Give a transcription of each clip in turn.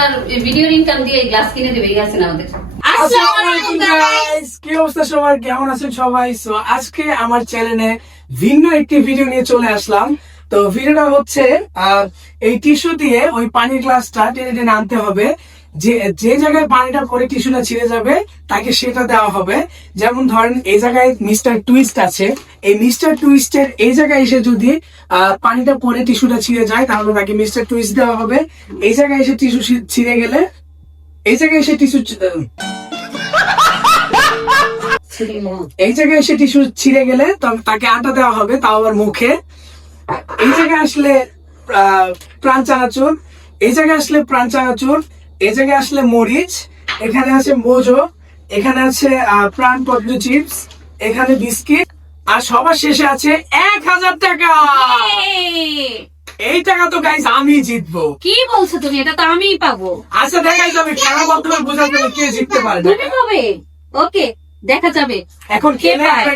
$100 ভিডিওর ইনকাম দিয়ে গ্লাস কিনে দেবে ইয়াসিন আমাদের। আসসালামু আলাইকুম গাইস, কি অবস্থা সবার, কেমন আছেন সবাই? সো আজকে আমার চ্যানেলে ভিন্ন একটি ভিডিও নিয়ে চলে আসলাম। তো ভিডিওটা হচ্ছে এই টিস্যু দিয়ে ওই পানির গ্লাসটা টেনে টেনে আনতে হবে। যে যে জায়গায় পানিটা পরে টিস্যুটা ছিঁড়ে যাবে তাকে সেটা দেওয়া হবে। যেমন ধরেন এই জায়গায় মিস্টার টুইস্ট আছে, এই মিস্টার টুইস্টের এই জায়গায় এসে যদি পানিটা পরে টিস্যুটা ছিঁড়ে যায় তাহলে তাকে মিস্টার টুইস্ট দেওয়া হবে। এই জায়গায় এসে টিস্যু ছিঁড়ে গেলে এই জায়গায় এসে টিস্যু এই জায়গায় এসে টিস্যু ছিঁড়ে গেলে তাকে আটা দেওয়া হবে, তাও আবার মুখে। এই জায়গায় আসলে প্রাণ চানাচুর, এই জায়গায় আসলে প্রাণ চানাচুর, এই জায়গায় আসলে মরিচ, এখানে আছে মোজো, এখানে আছে প্রাণ পদ্ম চিপস, এখানে বিস্কিট, আর সবার শেষে আছে 1000 টাকা। এই টাকা তো গাইস আমি জিতবো। কি বলছো তুমি? এটা তো আমিই পাবো। আচ্ছা দেখাই যাবে, খেলা বদলে বোঝা যাবে কে জিততে পারে। তুমি পাবে, ওকে দেখা যাবে এখন কে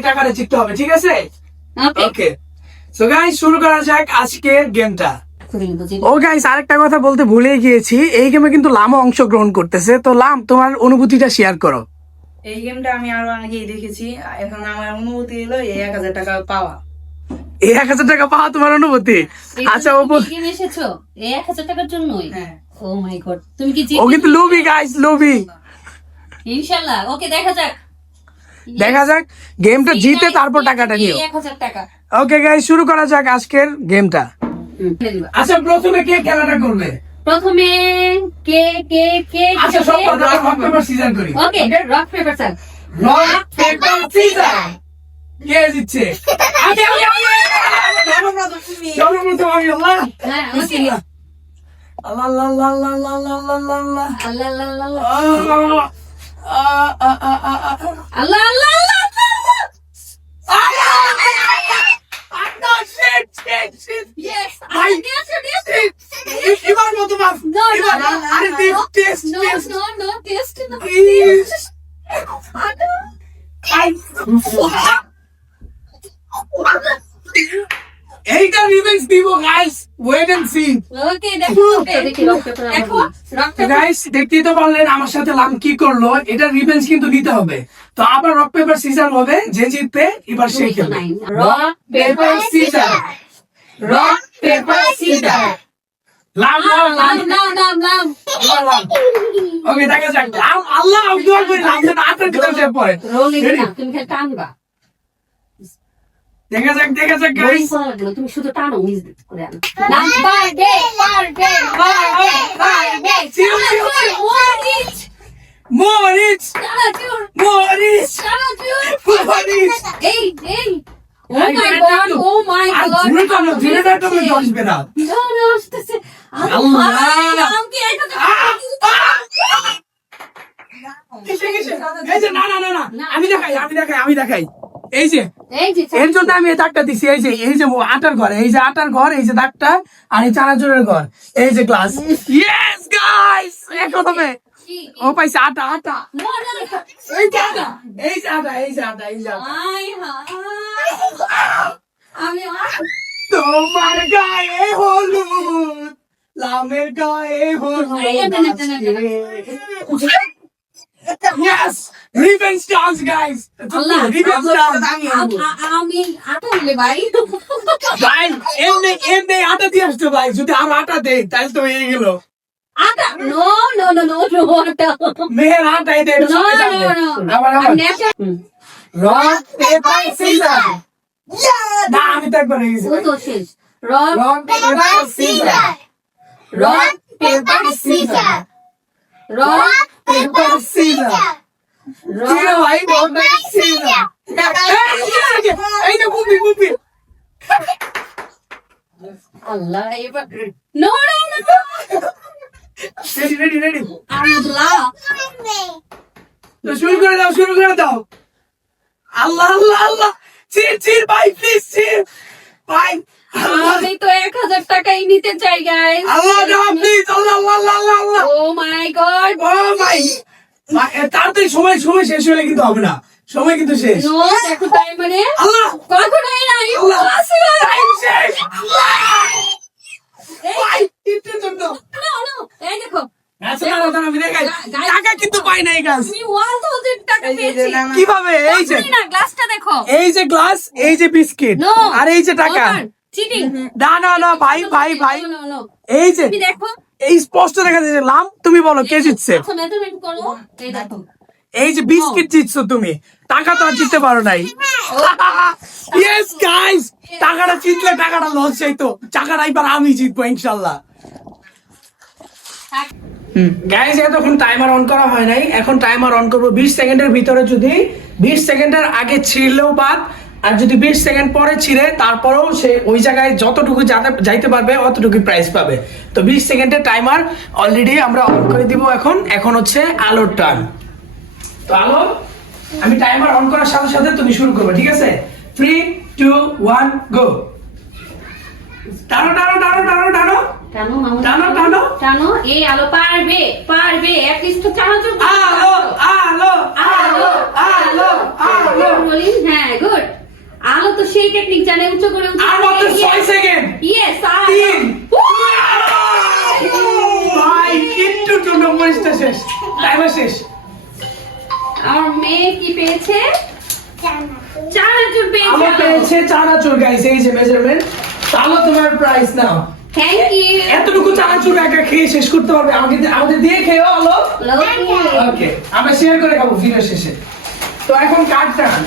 টাকাটা জিততে হবে, ঠিক আছে? ওকে ওকে, সো গাইস শুরু করা যাক আজকের গেমটা। ও গাইস, আরেকটা কথা বলতে ভুলে গিয়েছি, এই গেমে কিন্তু লামও অংশগ্রহণ করতেছে। তো লাম, তোমার অনুভূতিটা শেয়ার করো। এই গেমটা আমি আরো আগেই দেখেছি, এখন আমার অনুভূতি হলো এই 1000 টাকা পাওয়া। এই 1000 টাকা পাওয়া তোমার অনুভূতি? আচ্ছা ও গেম এসেছো এই 1000 টাকার জন্যই? হ্যাঁ। ও মাই গড, তুমি কি ও কিন্তু লোভী গাইস, লোভী। ইনশাআল্লাহ ওকে দেখা যাক। দেখা যাক গেমটা জিতে তারপর টাকাটা নিও। 1000 টাকা। ওকে গাইস, শুরু করা যাক আজকের গেমটা। আচ্ছা প্রথমে কে খেলাটা করবে? প্রথমে কে কে কে আচ্ছা সব রক পেপার সিজার করি। Okay rock paper sir. Rock paper scissor, কে জিতছে? আমি সর্বপ্রথম আমি। আল্লাহ হ্যাঁ ওকে আল্লাহ আল্লাহ আল্লাহ আল্লাহ আল্লাহ আল্লাহ আল্লাহ আল্লাহ আল্লাহ আল্লাহ আল্লাহ আল্লাহ আল্লাহ আল্লাহ Yes, এবার মতো মাফ। No, no, এবার no, আরে no, taste no, taste no, no, taste no. এইটা রিভেঞ্জ দিব guys, wait and see. Okay, দেখো দেখি রক পেপার দেখো রক পেপার। গাইস দেখতেই তো পারলেন আমার সাথে লাম কি করলো। এটা রিভেঞ্জ কিন্তু নিতে হবে। তো আবার রক পেপার সিজার হবে, যে জিতবে এবার সেই খেলবে। Rock paper scissor, rock paper caesar. লাম লাম লাম নাম নাম নাম লাম। ওকে দেখা যাক। লাম আল্লাহ আকবার করে লাম যেন আটার ভিতরে পড়ে। রোলিং না, তুমি খালি টানবা। দেখা যাক গাইস। তুমি শুধু টানো নিজ করে আনো। নাম্বার ডে বারডে বারডে চিউ, চিউ, চিউ। মরিচ মরিচ চানাচুর মরিচ চানাচুর মরিচ। এই ও মাই গড ও মাই আর গড জুড়ে টানো, জুড়ে টানো আসবে না। আসতেছে আল্লাহ। নাম কি এটা তো কিসে কিসে? এই যে না না না না, আমি দেখাই। এই যে এই যে এর জন্য আমি এই দাগটা দিছি। এই যে আটার ঘর, এই যে আটার ঘর, এই যে দাগটা, আর এই চানাচুরের ঘর, এই যে গ্লাস। ইয়েস গাইস, এখন হবে। ও পাইছে আটা আটা। এই যে আটা, এই যে আটা, এই যে আটা, এই যে আটা। আই আমি তোমার গায়ে হলুদ, লামের গায়ে হলুদ। Yes, revenge dance guys. আল্লাহ Revenge dance. আমি আটা হলে ভাই ভাই এমনি আটা দিয়ে আসতো ভাই, যদি আর আটা দেয় তাহলে তো হয়ে গেল। আটা no no no no no আটা মেয়ের আটা এটা নো নো নো আবার রক পেপার সিজার। না আমি তো একবার হয়ে গেছি। ও তো শেষ rock rock paper scissor, rock paper scissor, rock paper scissor. Zero ভাই পেপার সিজার। এই তো গুপি। আল্লাহ এবার নো নো নো রেডি। আল্লাহ তো শুরু করে দাও। আল্লাহ আল্লাহ আল্লাহ, চির ভাই প্লিজ, চির ভাই। আমি তো 1000 টাকাই নিতে চাই গাইস। আল্লাহ না please, Allah Allah Allah Allah. O my god ও ভাই তাড়াতাড়ি সময় শেষ হলে কিন্তু হবে না, সময় কিন্তু শেষ। নো দেখো তাই মানে আল্লাহ কখনোই না আল্লাহ, ইম্পসিবল টাইম শেষ। ভাই ইন্টার জন্য। নো নো এই দেখো আচ্ছা দাঁড়াও, আমি দেখাই। টাকা কিন্তু পাই নাই গাছ। তুমি 1000 টাকা পেয়েছি। কিভাবে? এই যে তুমি না গ্লাসটা দেখো। এই যে গ্লাস, এই যে বিস্কিট, No, আর এই যে টাকা। চিটিং। না না না ভাই ভাই ভাই, No. এই যে তুমি দেখো। এই স্পষ্ট দেখা যাচ্ছে লাম। তুমি বলো কে জিতছে? আচ্ছা মেজারমেন্ট করো। এই দেখো। এই যে বিস্কিট জিতছো তুমি, টাকা তো আর জিততে পারো নাই। ইয়েস গাইস, টাকাটা জিতলে টাকাটা লস যাইতো, টাকাটা এবার আমি জিতবো ইনশাল্লাহ। গাইস এতক্ষণ টাইমার অন করা হয় নাই, এখন টাইমার অন করবো 20 সেকেন্ডের ভিতরে। যদি 20 সেকেন্ডের আগে ছিঁড়লেও বাদ, আর যদি 20 সেকেন্ড পরে ছিঁড়ে তারপরেও সে ওই জায়গায় যতটুকু যাইতে পারবে অতটুকু প্রাইস পাবে। তো 20 সেকেন্ডের টাইমার অলরেডি আমরা অন করে দিব। এখন হচ্ছে আলোর টার্ন। তো আলো, আমি টাইমার অন করার সাথে সাথে তুমি শুরু করবে, ঠিক আছে? 3 2 1 গো। টানো টানো টানো টানো টানো টানো মামু। টানো টানো। টানো। এই আলো পারবে পারবে at least তো টানো তো। আলো আলো আলো আলো আলো। রোলিং। হ্যাঁ গুড। আলো তো সেই টেকনিক জানে, উঁচু করে উঁচু আর মাত্র 6 সেকেন্ড। ইয়েস। 3 ভাই কিন্তু তো নম্বরটা শেষ, টাইমার শেষ। আমার মেয়ে কি পেয়েছে? চানাচুর পেয়েছে। আমার পেয়েছে চানাচুর গাইস, এই যে মেজারমেন্ট। তাহলে তোমার প্রাইস নাও। Thank you. এতটুকু চানাচুর একা খেয়ে শেষ করতে পারবে? আমাদের দিয়ে খেয়েও আলো। ওকে, আমরা শেয়ার করে খাবো ভিডিও শেষে। তো এখন কার্ড টান।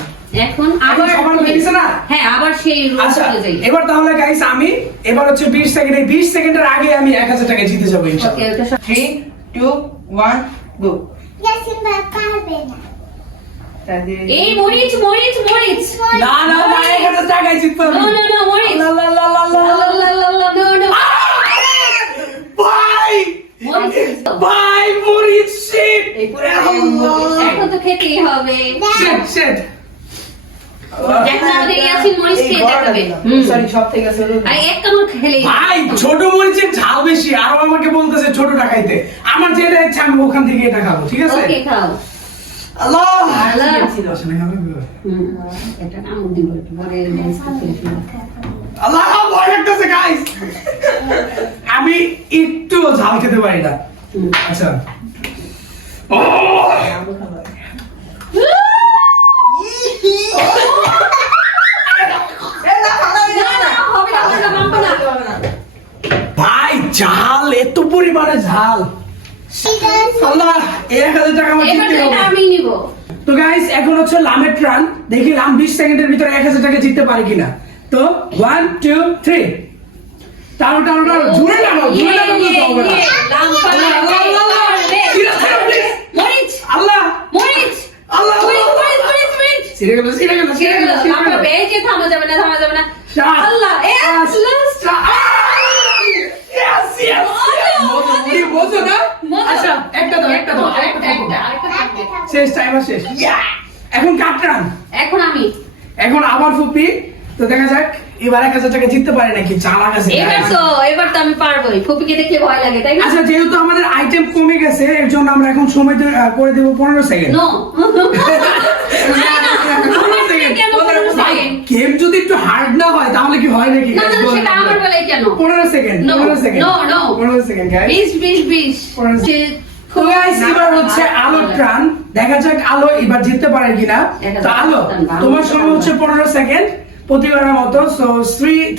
এখন আবার সমান হয়ে গেছে না? হ্যাঁ, আবার সেই রুল আচ্ছা চলে যাই। এবার তাহলে গাইস আমি এবার হচ্ছে 20 সেকেন্ড, এই 20 সেকেন্ডের আগে আমি 1000 টাকা জিতে যাবো ওকে ইনশাআল্লাহ। ওকে 3 2 1 গো। এই মরিচ মরিচ মরিচ। না না না 1000 টাকাই জিততে হবে। নো নো নো মরিচ। লা লা লা লা লা। নো নো ভাই মরিচ। ভাই মরিচ শিট। এখন তো খেতেই হবে। Shit shit. এখন আমাদের ইয়াসিন মরিচ খেয়ে দেখাবে। সরি, সব থেকে ছোট। আরে এক কামড় খেলেই। ভাই ছোট মরিচের ঝাল বেশি, আর আমাকে বলতেছে ছোটটা খাইতে। আমার যেটা ইচ্ছা আমি ওখান থেকে এটা খাবো, ঠিক আছে? ওকে খাও। আল্লাহ আল্লাহ। আসলে খাবে এটা কামড় দিব একটু পরে মরিচ খেতে। আল্লাহ ভয় লাগতেছে গাইস। আমি একটু ঝাল খেতে পারি না। আচ্ছা ভাই ঝাল, এত পরিমাণে ঝাল। আল্লাহ 1000 টাকা আমার জিততে হবে। আমি নিব। তো গাইস এখন হচ্ছে লামের টার্ন। দেখি লাম 20 সেকেন্ডের ভিতরে 1000 টাকা জিততে পারে কিনা। তো 1 2 3 টানো টানো টানো, জোরে টানো, জোরে টানো তো হবে না। লাম পালা। মরিচ আল্লাহ মরিচ আল্লাহ মরিচ মরিচ মরিচ মরিচ। ছিড়ে গেল ছিড়ে গেল ছিড়ে গেল ছিড়ে গেল। বেজে থামা যাবে না থামা যাবে না। সাত, আল্লাহ পাঁচ, লাস্ট। Yes, yes, yes. কি বোঝো না? আচ্ছা একটা দাও একটা দাও। শেষ, টাইমার শেষ। এখন কাট টান। এখন আমি এখন আবার ফুপি। তো দেখা যাক এবার 1000 টাকা জিততে পারে নাকি। চালাক আছে এবার তো আমি পারবোই। ফুপিকে দেখলে ভয় লাগে তাই না? আচ্ছা যেহেতু আমাদের আইটেম কমে গেছে এর জন্য আমরা এখন সময় করে দেব 15 সেকেন্ড। নো গেম যদি একটু হার্ড না হয় তাহলে কি হয় নাকি? না না সেটা আমার বেলায় কেন? 15 second 15 second no no 15 second guys. 20 তো গাইস এবার হচ্ছে আলো টান। দেখা যাক আলো এবার জিততে পারে কিনা। তো আলো তোমার সময় হচ্ছে 15 সেকেন্ড প্রতিবারের মতো। সো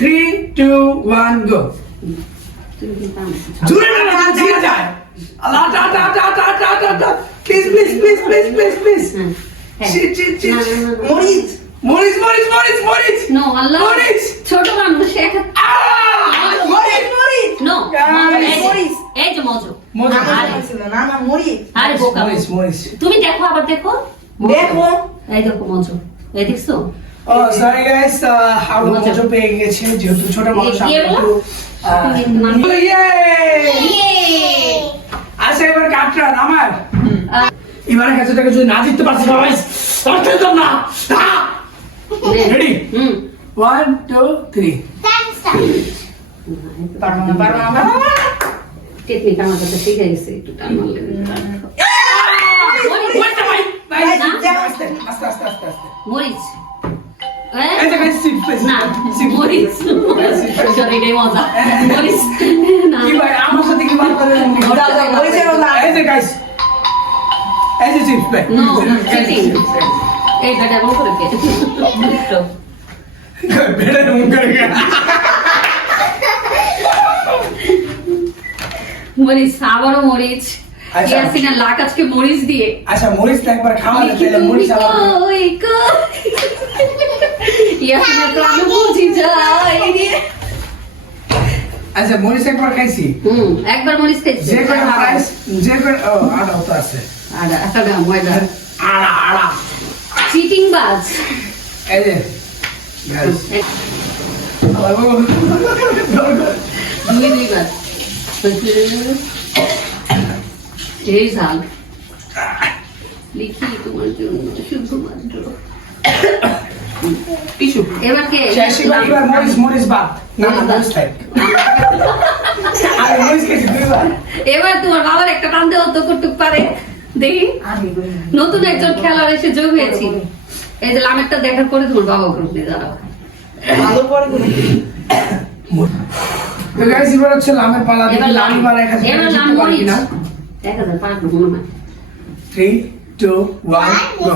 3 2 1 গো। জোরে না জিতে যায়। আল্লাহ টা টা টা টা টা টা টা। Please please please please please please. Cheat cheat cheat. মরিচ মরিচ মরিচ মরিচ মরিচ। নো আল্লাহ মরিচ। ছোট মানুষ একটা মরিচ মরিচ। নো মরিচ। এই যে মজু মরিচ না না মরিচ। আরে বোকা মরিচ মরিচ। তুমি দেখো আবার দেখো দেখো। এই দেখো মজু এই দেখছো? ও সরি গাইস, আলো মজা পেয়ে গেছে যেহেতু ছোট মানুষ কি বলো? একটু ইয়ে। আচ্ছা এবার কাটরা আমার। এবারে 1000 টাকা যদি না জিততে পারছি সবাই তাহলে খেলতাম না। রেডি 1 2 3। পারবো না পারবো না। টেকনিক আমার কাছে শিখে গেছে একটু টান মারলে আস্তে আস্তে আস্তে আস্তে। মরিচ এই যে গাইস সিপ না মরিচ সরি এটাই মজা মরিচ না কি ভাই আমার সাথে কি বাদ করে মরিচের না। এই যে গাইস নো চিটিং এই বেটা এমন করে কে বেড়ে মুখ করে গেল। মরিচ আবারও মরিচ আচ্ছা। ইয়াসিনা লাক আজকে মরিচ দিয়ে আচ্ছা মরিচ তো একবার খাওয়া তাহলে মরিচ আবার ইয়াসিনা তো আমি বুঝি যাই আচ্ছা মরিচ একবার খাইছি একবার মরিচ খেয়েছি যে করে রাইস যে করে ও আটা তো আছে আড়া একটা ময়দা আড়া আড়া চিটিং বাজ এই যে গাইস দুইবার এই ঝাল লিখি তোমার জন্য শুধুমাত্র টিস্যু এবার কে শেষে এবার মরিচ মরিচ বাদ না না মরিচ খাই আরে মরিচ খেয়েছি দুইবার এবার তোমার বাবার একটা টান দেওয়া তো করতে পারে দেখি নতুন একজন খেলোয়াড় এসে যোগ হয়েছি এই যে লামেরটা দেখার পরে তোমার বাবা করবে দাঁড়াও ভালো পরে দিলে তো গাইস এবার হচ্ছে লামের পালা এবার লাম এবার এক হাজার এবার লাম জিততে পারি মরিচ না 1000 পারবো মনে হয় 3 2 1 গো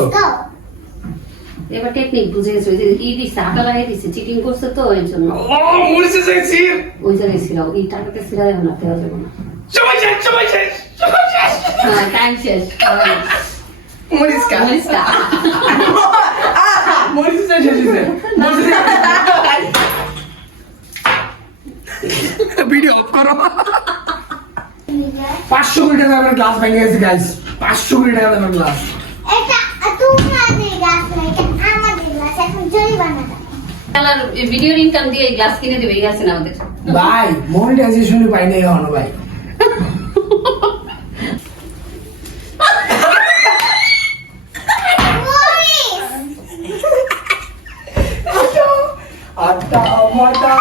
এবার টেকনিক বুঝে গেছো ওই যে ই দিচ্ছে আটা লাগিয়ে দিচ্ছে চিটিং করছে তো ওই জন্য ও মরিচ এসেছি ওই জায়গায় ছিলাও এই টাকাটা ছিলা দেবো না দেওয়া যাবে না সময় শেষ সময় শেষ সময় শেষ টাইম শেষ মরিচ কা মরিচটা মরিচ শেষ হয়েছে ভিডিও অফ করো 500 কোটি টাকা দামের গ্লাস ভেঙে গেছে গাইস 500 কোটি টাকা দামের গ্লাস এটা তোমাদের গাছ না, এটা আমাদের গাছ। এখন জরিমানা দাও। খেলার ভিডিওর ইনকাম দিয়ে এই গ্লাস কিনে দেবে এই আছে না আমাদের ভাই মনিটাইজেশন পাই নাই এখনো ভাই আটা মাটা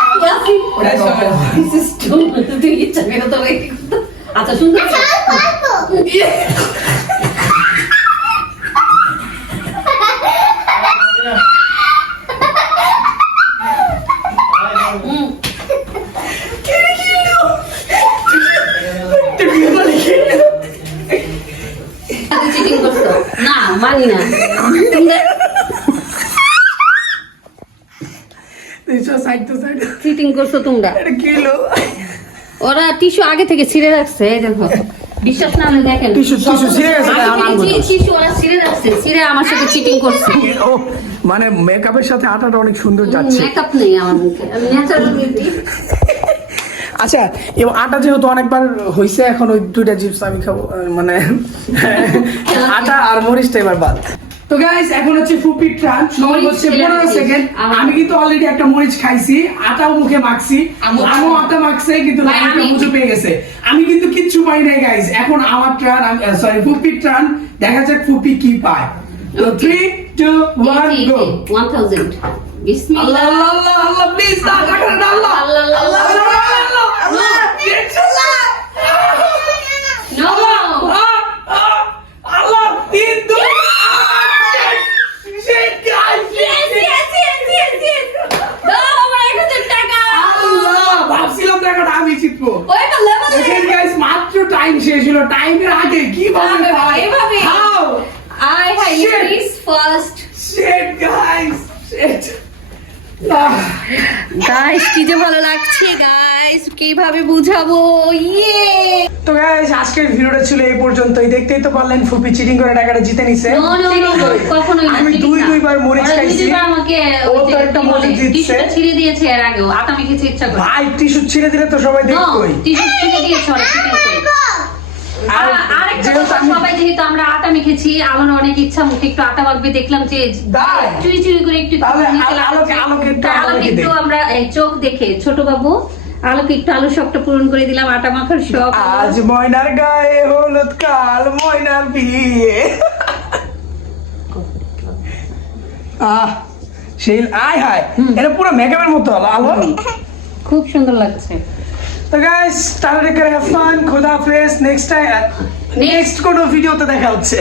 তুই ইচ্ছা করে তো আচ্ছা সুন্দর অল্প, অল্প। চিটিং করছো না মানি না 360 চিটিং করছো তোমরা এটা কিলো ওরা টিস্যু আগে থেকে ছিঁড়ে রাখছে এই দেখো বিশ্বাস না হলে দেখেন টিস্যু ছিঁড়ে গেছে, আগে আমার থেকে আনবো না। টিস্যু ওরা ছিঁড়ে রাখছে ছিঁড়ে আমার সাথে চিটিং করছে ও মানে মেকআপের সাথে আটাটা অনেক সুন্দর যাচ্ছে মেকআপ নেই আমার মুখে আমি ন্যাচারাল বিউটি আচ্ছা এবং আটা যেহেতু অনেকবার হইছে এখন ওই দুইটা চিপস আমি খাবো মানে আটা আর মরিচটা এবার বাদ তো গাইস এখন হচ্ছে ফুপি ট্রান সময় মরিচ হচ্ছে খেলে 15 নিয়েছি। সেকেন্ড আমি কিন্তু অলরেডি একটা মরিচ খাইছি আটাও মুখে মাখছি আমও আটা মাখছে কিন্তু ভাই, লাইনটা আমি- মুছে পেয়ে গেছে আমি কিন্তু কিচ্ছু পাই নাই গাইস এখন আমার ট্রান সরি ফুপি ট্রান দেখা যাক ফুপি কি পায় তো 3 2 1 গো 1000 বিসমিল্লাহ আল্লাহ আল্লাহ আল্লাহ আল্লাহ প্লিজ না কাটা না আল্লাহ আল্লাহ, আল্লাহ, আল্লাহ আল্লাহ আল্লাহ আল্লাহ নো আল্লাহ তিন দুই shit guys দাও আমার 1000 টাকা আল্লাহ ভাবছিলাম টাকাটা আমি জিতবো ওই তো লেভেল দেখেন গাইস মাত্র টাইম শেষ হলো টাইমের আগে কি ভাবে এভাবে how I hi Shit. Please first shit guys shit guys কি যে ভালো লাগছে গাইস কিভাবে বুঝাবো ইয়ে তো গাইস আজকের ভিডিওটা ছিল এই পর্যন্তই দেখতেই তো পারলেন ফুপি চিটিং করে টাকাটা জিতে নিছে নো নো নো কখনোই না আমি দুইবার মরিচ খাইছি আমাকে ও তো একটা মরিচ দিচ্ছে টিস্যুটা ছিঁড়ে দিয়েছে এর আগেও আটা আমি খেতে ইচ্ছা করে ভাই টিস্যু ছিঁড়ে দিলে তো সবাই দেখতোই টিস্যু ছিঁড়ে দিয়েছে ওরা চিটিং করে আর আরেকটা যেহেতু কথা, আমি- সবাই যেহেতু আমরা আটা মেখেছি আমার অনেক ইচ্ছা মুখে একটু আটা মাখবে দেখলাম যে তাই? চুরি চুরি করে একটু তাহলে নিচে আলোকে- লাগাচ্ছে। আলোকে একটু তা আলোকে আমাকে একটু দে। আমরা এই চোখ দেখে ছোট বাবু আলোকে একটু আলু শখটা পূরণ করে দিলাম আটা মাখার শখ আজ ময়নার গায়ে হলুদ কাল ময়নার বিয়ে সেই আয় হায় এটা পুরো মেকআপের মতো হলো আলো খুব সুন্দর লাগছে তো গাইস তাহলে করে হ্যাভ ফান খোদা হাফেজ নেক্সট টাইম নেক্সট কোন ভিডিওতে দেখা হচ্ছে